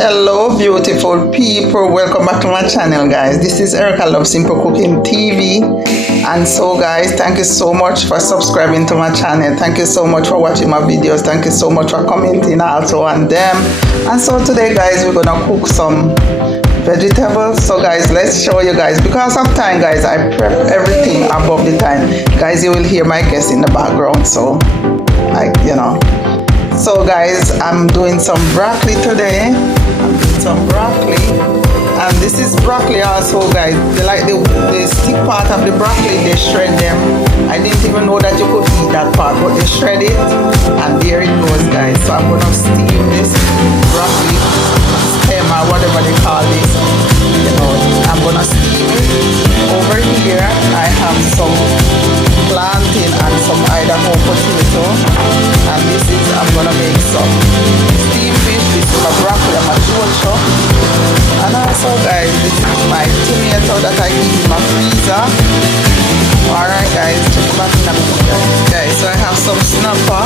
Hello beautiful people, welcome back to my channel guys. This is Erica Love Simple Cooking TV, and so guys, thank you so much for subscribing to my channel. Thank you so much for watching my videos. Thank you so much for commenting also on them. And so today guys, we're gonna cook some vegetables. So guys, let's show you guys. Because of time guys, I prep everything above the time. Guys, you will hear my guests in the background, so like so guys, I'm doing some broccoli today. I'm doing some broccoli, and this is broccoli also guys. They like the stick part of the broccoli, they shred them. I didn't even know that you could eat that part, but they shred it, and there it goes guys. So I'm gonna steam this broccoli stem or whatever they call this. I'm gonna steam it. Over here I have some plantain and some Idaho potato, and this is, I'm gonna make some steamed fish. This is my broccoli and my chocho, and also guys, this is my tomato that I keep in my freezer. Alright guys, check back in a minute guys. So I have some snapper.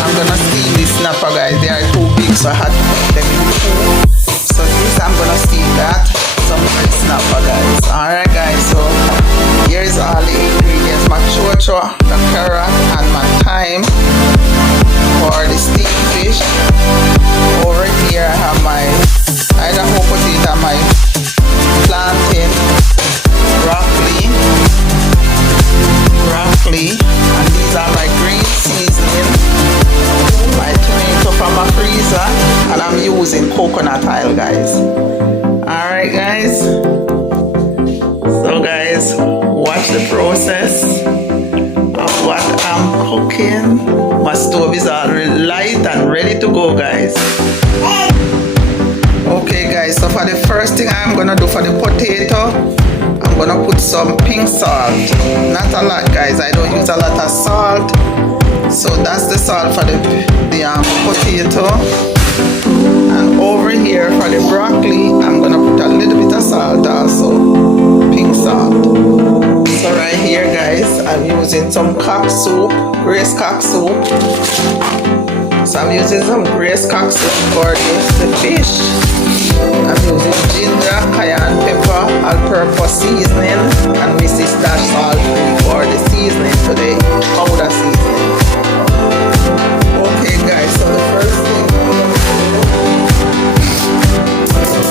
I'm gonna steam this snapper guys. They are too big, so I had to put them in two. So this, I'm gonna steam that, some red snapper guys. Alright guys, so here's all the ingredients: my chocho, the carrot, and my thyme for the steamed fish. Over here I have my Idaho potato, my plantain, broccoli, and these are my green seasoning, my tomato from my freezer, and I'm using coconut oil guys. Alright guys, so guys, watch the process of what I'm cooking. My stove is already light and ready to go guys. Okay guys, so for the first thing I'm gonna do for the potato, I'm gonna put some pink salt. Not a lot guys, I don't use a lot of salt. So that's the salt for the potato. And over here for the broccoli, I'm gonna put a little bit of salt also, pink salt. So right here guys, I'm using some cock soup, braised cock soup. So I'm using some braised cock soup for the fish. I'm using ginger, cayenne pepper, all-purpose seasoning, and Mrs. Dash salt for the seasoning today, powder seasoning. Okay guys, so the first thing I'm going to put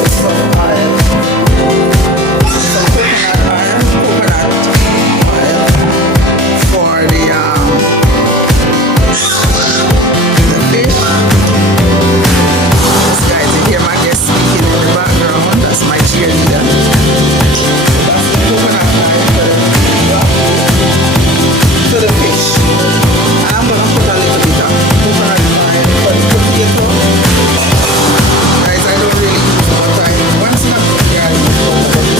some oil, some coconut oil for the fish. Yes guys, you hear my guest speaking in the background, that's my cheerleader. That's the coconut oil to the fish. I'm going to put a little bit of coconut oil for the potato. Guys, I don't really use much oil. Once I'm done here, I use coconut oil.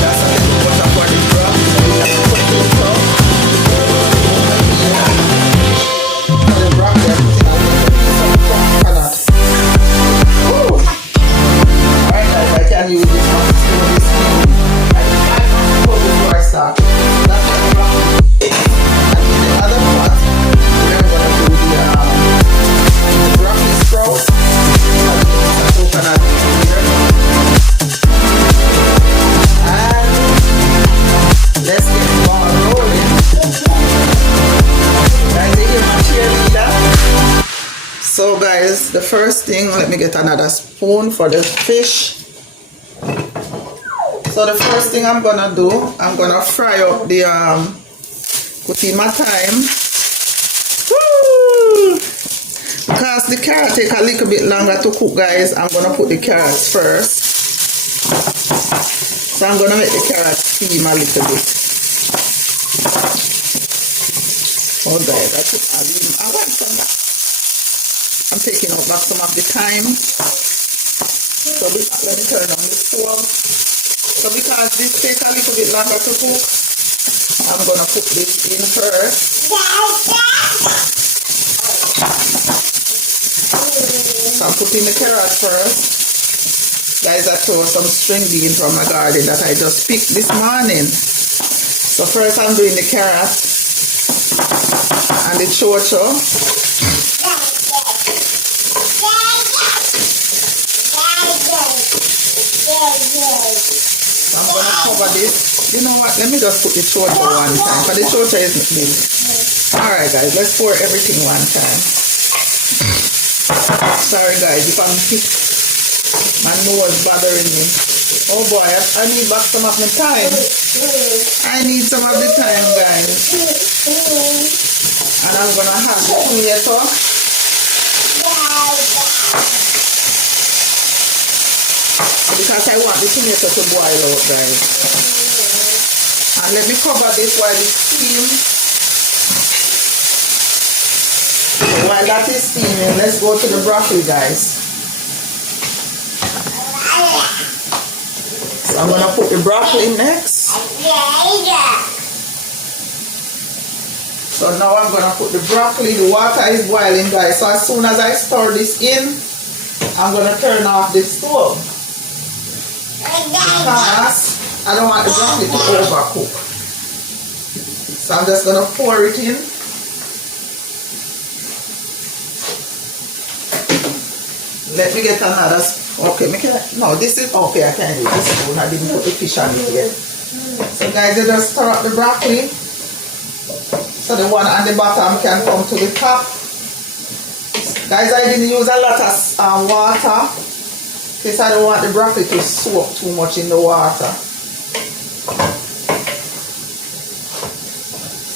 That's a little butter for the broccoli and the potato. For the broccoli, I'm putting a little piece of coconut. Alright guys, I can use this one to do this thing. I think I can put before I start. That's the broccoli. And in the other pot, we're going to do the broccoli sprouts. I'll use some coconut here. And let's get the ball rolling. Guys, you hear my cheerleader? So guys, the first thing, let me get another spoon for the fish. So the first thing I'm gonna do, I'm gonna fry up the put in my thyme. Woo! Because the carrot take a little bit longer to cook guys, I'm gonna put the carrots first. So I'm gonna make the carrots steam a little bit. Oh guys, I want some. I'm taking out back some of the thyme. So let me turn on the stove. So because this takes a little bit longer to cook, I'm gonna put this in first. So I'm putting the carrot first. Guys, I throw some string beans from my garden that I just picked this morning. So first I'm doing the carrot and the chocho. So I'm gonna cover this. You know what? Let me just put the chocha one time, because the chocha isn't big. Alright guys, let's pour everything one time. Sorry guys, if my nose bothering me. Oh boy, I need back some of my time. I need some of the time, guys. And I'm gonna have the tomato. Because I want the tomato to boil out, guys. And let me cover this while it steams. So while that is steaming, let's go to the broccoli, guys. So I'm gonna put the broccoli next. So now I'm gonna put the broccoli. The water is boiling, guys. So as soon as I stir this in, I'm gonna turn off the stove. Because I don't want the broccoli to overcook. So I'm just gonna pour it in. Let me get another. Okay, no, this is okay. I can't do this spoon. I didn't put the fish on it yet. So guys, you just stir up the broccoli, so the one on the bottom can come to the top. Guys, I didn't use a lot of water because I don't want the broccoli to soak too much in the water.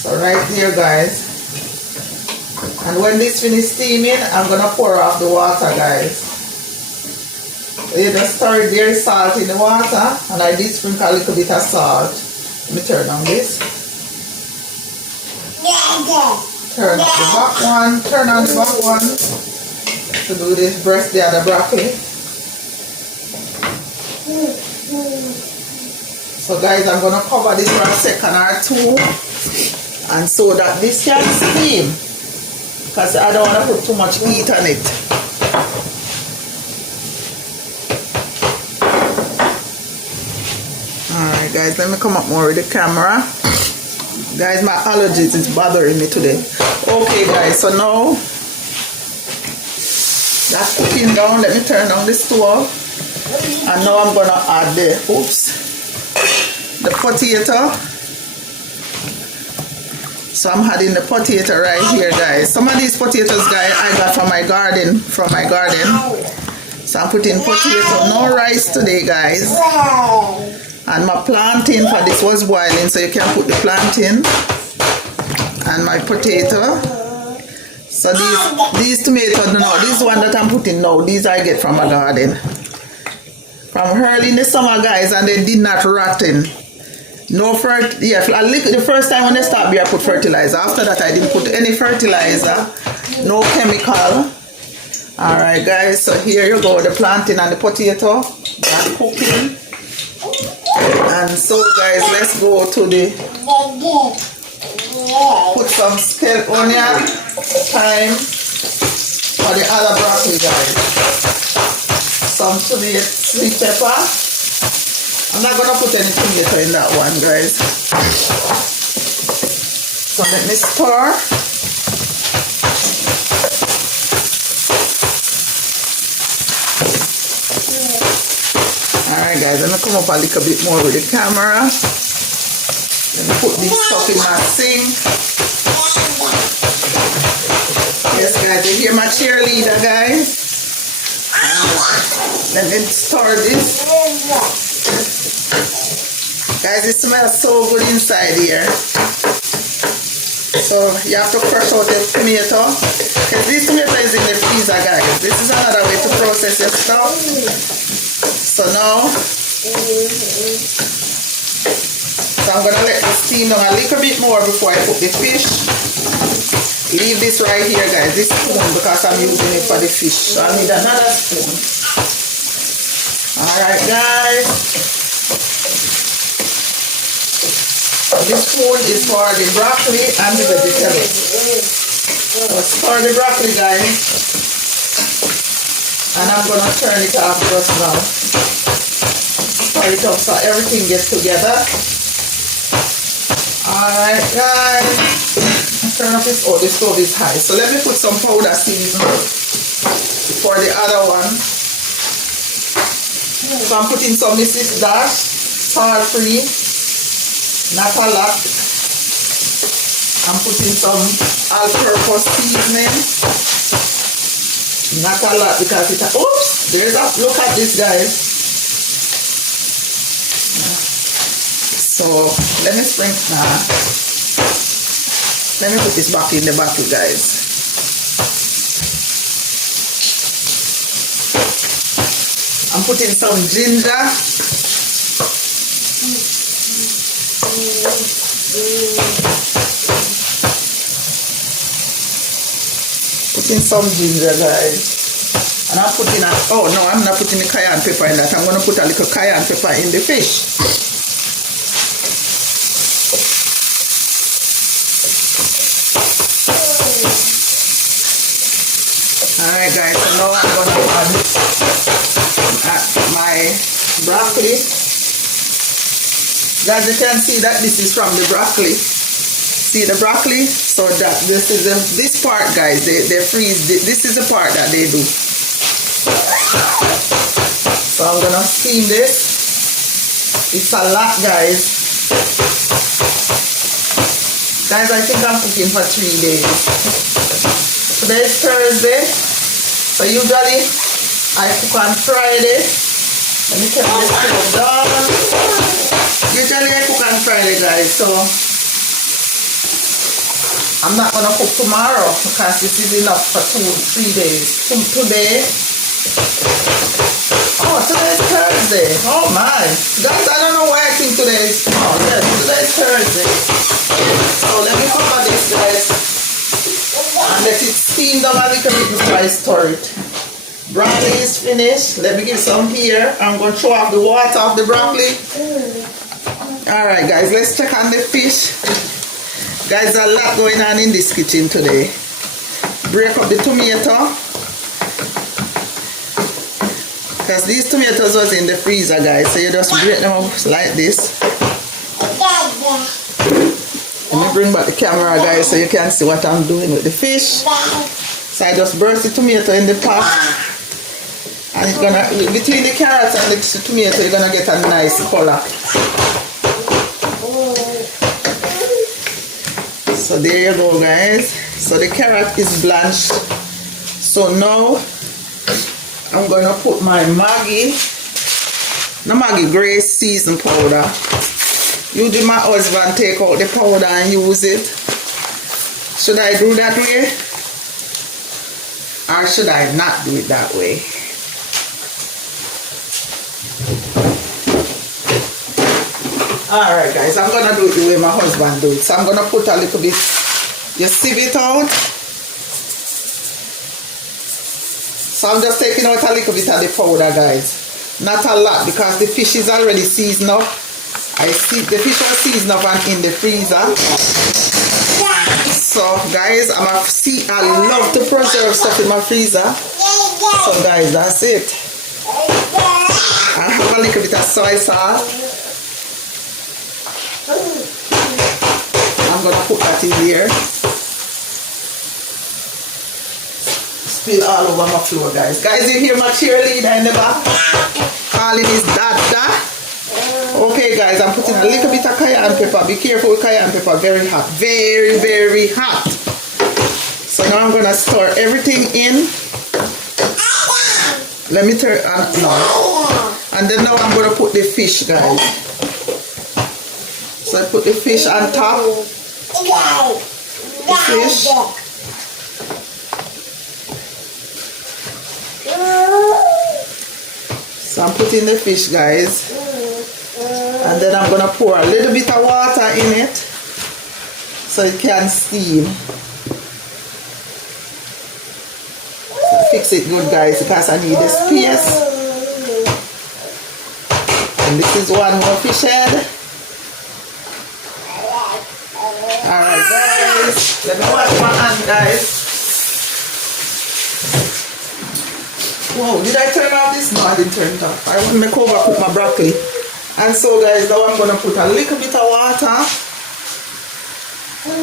So right here, guys. And when this finishes steaming, I'm gonna pour off the water, guys. So you just stir it very salt in the water, and I did sprinkle a little bit of salt. Let me turn on this. Turn up the back one, turn on the back one to do this breast the other broccoli. So guys, I'm gonna cover this for a second or two, and so that this can steam, because I don't want to put too much heat on it. Alright guys, let me come up more with the camera. Guys, my allergies is bothering me today. Okay guys, so now that's cooking down. Let me turn down the stove. And now I'm gonna add the potato. So I'm adding the potato right here, guys. Some of these potatoes, guys, I got from my garden. So I'm putting potato, no rice today, guys. And my plantain for this was boiling, so you can put the plantain and my potato. So these tomatoes, no, this one that I'm putting now, these I get from my garden. From early in the summer, guys, and they did not rotten. No the first time when they start I put fertilizer. After that I didn't put any fertilizer, no chemical. Alright guys, so here you go, the plantain and the potato. They're cooking. And so guys, let's go to the put some scallop onion, thyme for the other broccoli, guys. Some sweet pepper. I'm not gonna put any tomato in that one, guys. So let me stir. Alright guys, let me come up a little bit more with the camera. Let me put this stuff in my sink. Yes guys, you hear my cheerleader, guys? Let me stir this. Guys, it smells so good inside here. So you have to crush out the tomato. Because this tomato is in the freezer, guys. This is another way to process your stuff. So now, I'm going to let this steam down a little bit more before I put the fish. Leave this right here, guys, this spoon, because I'm using it for the fish. So I need another spoon. Alright guys. This spoon is for the broccoli and the vegetables. So stir the broccoli, guys. And I'm going to turn it off just now. Stir it up so everything gets together. Alright guys. Turn off this. Oh, the stove is high. So let me put some powder seasoning for the other one. So I'm putting some Mrs. Dash, salt free, not a lot. I'm putting some all-purpose seasoning, not a lot because it. Oops, there's a look at this, guys. So let me sprinkle now. Let me put this back in the bottle, guys. I'm putting some ginger. Putting some ginger, guys. And I'm putting a, oh no, I'm not putting the cayenne pepper in that. I'm going to put a little cayenne pepper in the fish. Alright guys, so now I'm going to add my broccoli. Guys, you can see that this is from the broccoli. See the broccoli? So that this is this part, guys, they freeze. This is the part that they do. So I'm going to steam this. It's a lot, guys. Guys, I think I'm cooking for 3 days. Today is Thursday. So usually I cook on Friday. Let me turn this stove down. Usually I cook on Friday, guys. So I'm not gonna cook tomorrow because this is enough for 3 days. Today. Oh, today is Thursday. Oh my. Guys, I don't know why I think today is. Oh yes, today is Thursday. So let me cover this, guys. And let it steam down a little bit before I stir it. Broccoli is finished. Let me give some here. I'm going to throw off the water of the broccoli. Alright guys, let's check on the fish. Guys, there's a lot going on in this kitchen today. Break up the tomato. Because these tomatoes was in the freezer, guys. So you just break them up like this. Let me bring back the camera, guys, so you can see what I'm doing with the fish. So I just burst the tomato in the pot. And it's gonna, between the carrots and the tomato, you're gonna get a nice color. So there you go, guys. So the carrot is blanched. So now I'm gonna put my Maggi, no Maggi Grace season powder. Usually my husband take out the powder and use it. Should I do that way? Or should I not do it that way? Alright guys, I'm going to do it the way my husband do it. So I'm going to put a little bit, you sieve it out. So I'm just taking out a little bit of the powder, guys. Not a lot because the fish is already seasoned up. I see the fish was seasoned up and in the freezer. So guys, I love to preserve stuff in my freezer. So guys, that's it. I have a little bit of soy sauce. I'm gonna put that in here. Spill all over my floor, guys. Guys, you hear my cheerleader in the back? Calling his dada. Okay guys, I'm putting a little bit of cayenne pepper. Be careful with cayenne pepper, very hot. Very, very hot. So now I'm gonna stir everything in. Let me turn on now. And then now I'm gonna put the fish, guys. So I put the fish on top. The fish. So I'm putting the fish, guys. And then I'm going to pour a little bit of water in it so it can steam. Fix it good, guys, because I need the space. And this is one more fish head. Alright guys, let me wash my hand, guys. Whoa, did I turn off this? No, I didn't turn it off. I want to make over with my broccoli. And so guys, now I'm going to put a little bit of water.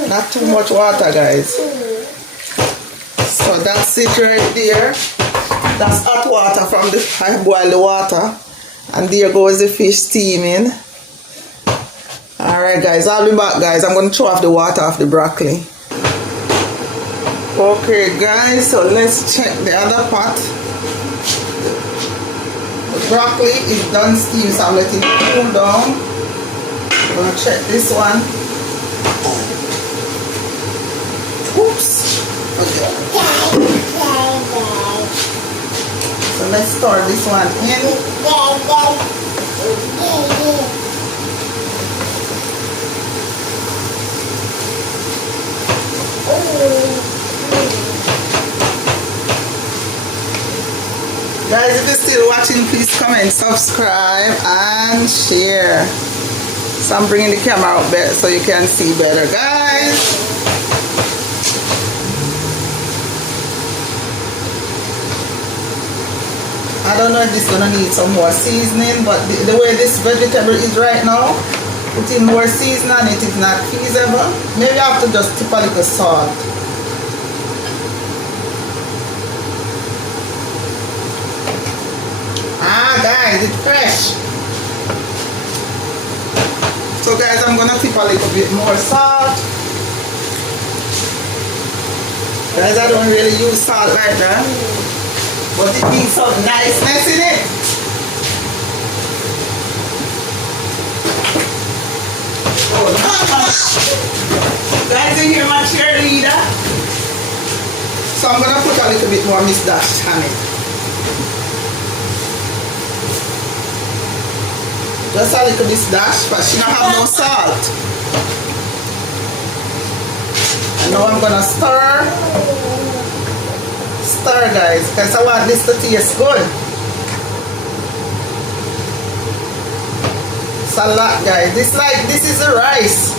Not too much water, guys. So that's it right there. That's hot water from the, I boil the water. And there goes the fish steaming. Alright guys, I'll be back guys. I'm going to throw off the water off the broccoli. Okay guys, so let's check the other pot. The broccoli is done steam, so I'm letting it cool down. I'm going to check this one. Oops. Okay. So let's store this one in. Guys, if you're still watching, please comment, subscribe, and share. So I'm bringing the camera out better so you can see better, guys. I don't know if this is gonna need some more seasoning, but the way this vegetable is right now, putting more seasoning on it is not feasible. Maybe I have to just tip a little salt. Guys, it's fresh. So guys, I'm gonna tip a little bit more salt. Guys, I don't really use salt like that, but it needs some niceness in it. Guys, you hear my cheerleader? So I'm gonna put a little bit more Miss Dash on it. Just a little bit dash, but she don't have no salt. And now I'm gonna stir, guys, because I want this to taste good. It's a lot, guys. This is the rice.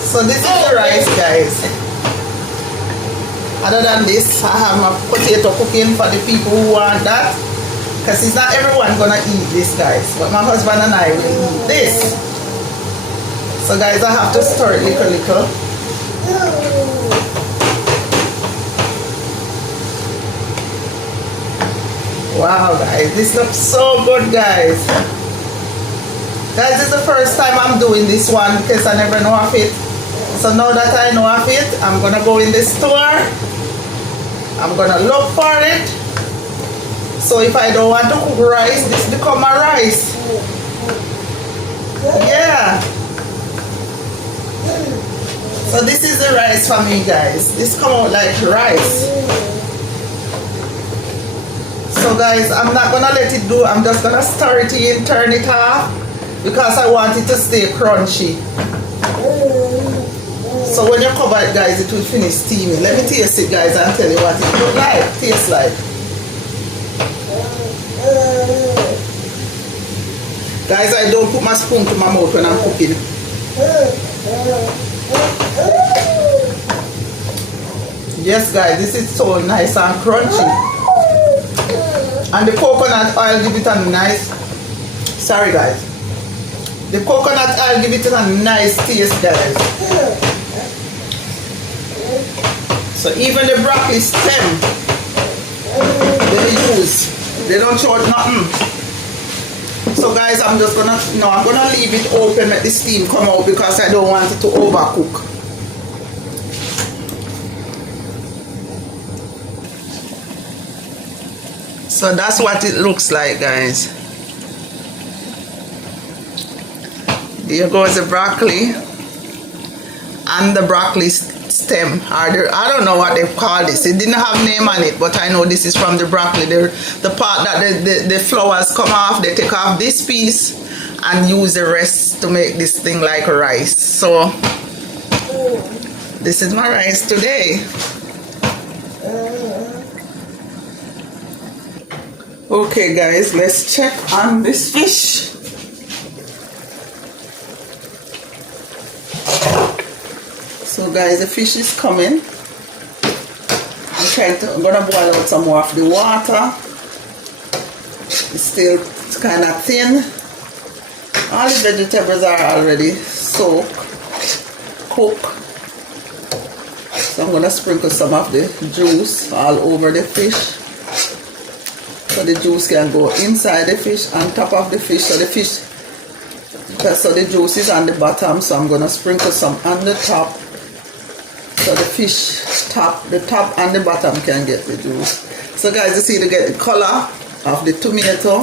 So this is the rice, guys. Other than this, I have my potato cooking for the people who want that. Because it's not everyone gonna eat this, guys. But my husband and I will eat this. So guys, I have to stir it little. Wow guys, this looks so good guys. Guys, this is the first time I'm doing this one because I never know of it. So now that I know of it, I'm gonna go in the store. I'm gonna look for it. So if I don't want to cook rice, this become my rice. Yeah. So this is the rice for me guys. This come out like rice. So guys, I'm not gonna let it do. I'm just gonna stir it in, turn it off, because I want it to stay crunchy. So when you cover it guys, it will finish steaming. Let me taste it guys and tell you what it looks like, tastes like. Guys, I don't put my spoon to my mouth when I'm cooking. Yes guys, this is so nice and crunchy. And the coconut oil give it a nice, sorry guys. The coconut oil give it a nice taste guys. So even the broccoli stem, they use. They don't throw out nothing. So guys, I'm gonna leave it open, let the steam come out because I don't want it to overcook. So that's what it looks like guys. There goes the broccoli and the broccoli stem. I don't know what they call this. It didn't have name on it, but I know this is from the broccoli. The part that the flowers come off, they take off this piece and use the rest to make this thing like rice. So this is my rice today. Okay guys, let's check on this fish. So guys, the fish is coming. I'm gonna boil out some more of the water. It's kind of thin. All the vegetables are already soaked, cooked. So I'm gonna sprinkle some of the juice all over the fish. So so the juice can go inside the fish, on top of the fish, so the fish, so the juice is on the bottom, so I'm gonna sprinkle some on the top, so the fish the top and the bottom can get the juice. So guys, you see to get the color of the tomato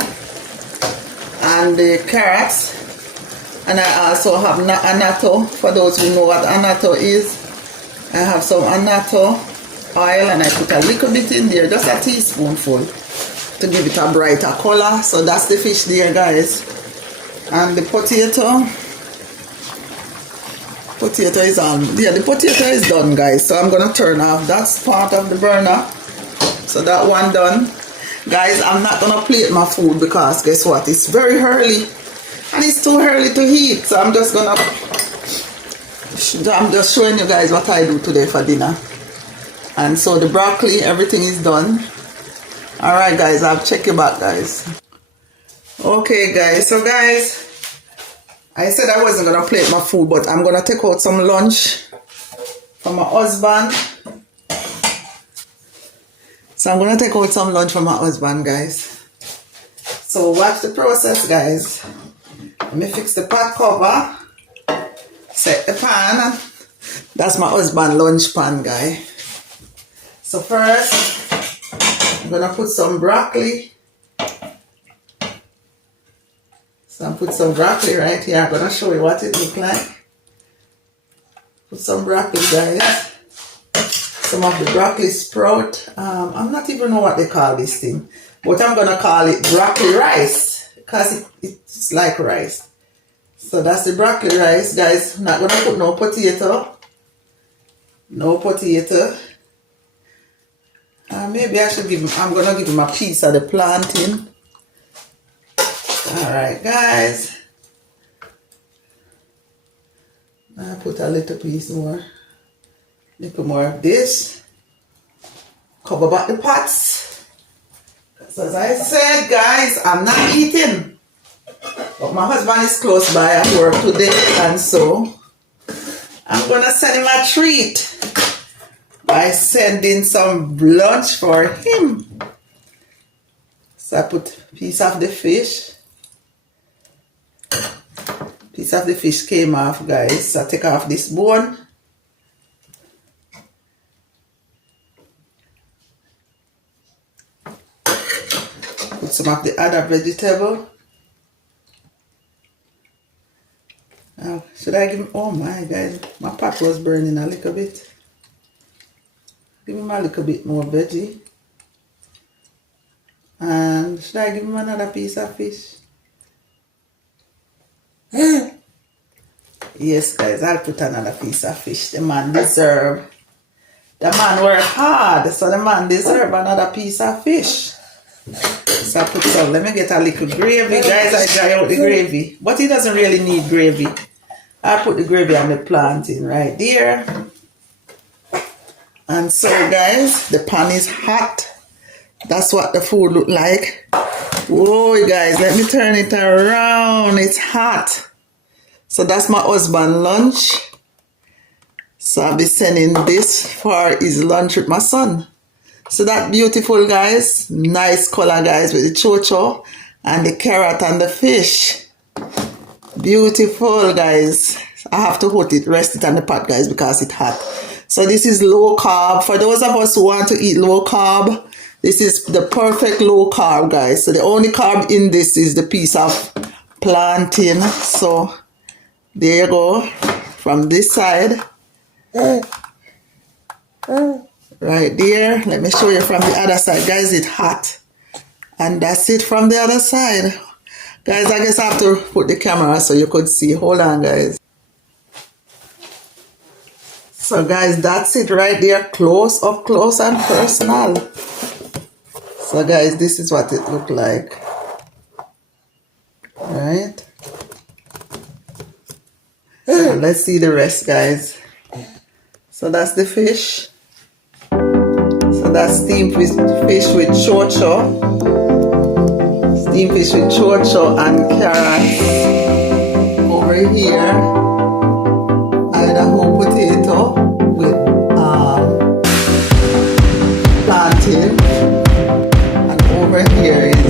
and the carrots. And I also have annatto. For those who know what annatto is, I have some annatto oil, and I put a little bit in there, just a teaspoonful, to give it a brighter color. So that's the fish there, guys. And the potato is on. Yeah, the potato is done, guys. So I'm gonna turn off. That's part of the burner. So that one done. Guys, I'm not gonna plate my food because guess what? It's very early. And it's too early to eat. So I'm just showing you guys what I do today for dinner. And so the broccoli, everything is done. Alright guys, I'll check you back, guys. Okay guys, so guys, I said I wasn't gonna plate my food, but I'm gonna take out some lunch for my husband. So I'm gonna take out some lunch for my husband, guys. So watch the process, guys. Let me fix the pot cover, set the pan. That's my husband lunch pan, guy. So first, I'm gonna put some broccoli. So I put some broccoli right here. I'm gonna show you what it looks like. Put some broccoli, guys. Some of the broccoli sprout. I'm not even know what they call this thing, but I'm gonna call it broccoli rice because it's like rice. So that's the broccoli rice, guys. Not gonna put no potato. No potato. Maybe I should give him, I'm gonna give him a piece of the plantain. Alright guys. I put a little piece more. Little more of this. Cover back the pots. So as I said, guys, I'm not eating. But my husband is close by at work today, and so I'm gonna send him a treat by sending some lunch for him. So I put a piece of the fish. Piece of the fish came off, guys. So I take off this bone. Put some of the other vegetable. Should I give him, oh my guys, my pot was burning a little bit. Give him a little bit more veggie. And should I give him another piece of fish? Yes guys, I'll put another piece of fish. The man deserve. The man worked hard, so the man deserve another piece of fish. So I put some, let me get a little gravy. Guys, I dry out the gravy. But it doesn't really need gravy. I put the gravy on the plantain right there. And so guys, the pan is hot. That's what the food look like. Whoa guys, let me turn it around. It's hot. So that's my husband lunch. So I'll be sending this for his lunch with my son. So that beautiful guys, nice color guys with the chocho and the carrot and the fish. Beautiful guys. I have to hold it, rest it on the pot guys because it's hot. So this is low carb. For those of us who want to eat low carb, this is the perfect low carb guys. So the only carb in this is the piece of plantain. So there you go. From this side. Right there. Let me show you from the other side. Guys, it's hot. And that's it from the other side. Guys, I guess I have to put the camera so you could see. Hold on, guys. So, guys, that's it right there. Close, up close and personal. So, guys, this is what it looked like. Right? So, let's see the rest, guys. So, that's the fish. So that's steamed fish with chocho. Steamed fish with chocho and carrots. Over here, Idaho potato with plantain. And over here is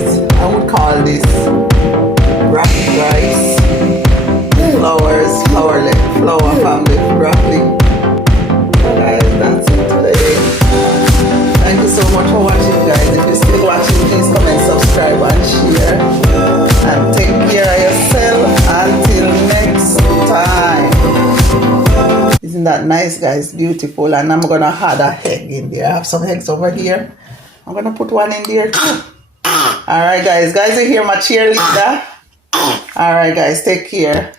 nice, guys. Beautiful. And I'm gonna add a egg in there. I have some eggs over here. I'm gonna put one in there too. Alright, guys. Guys, you hear my cheerleader? Alright, guys. Take care.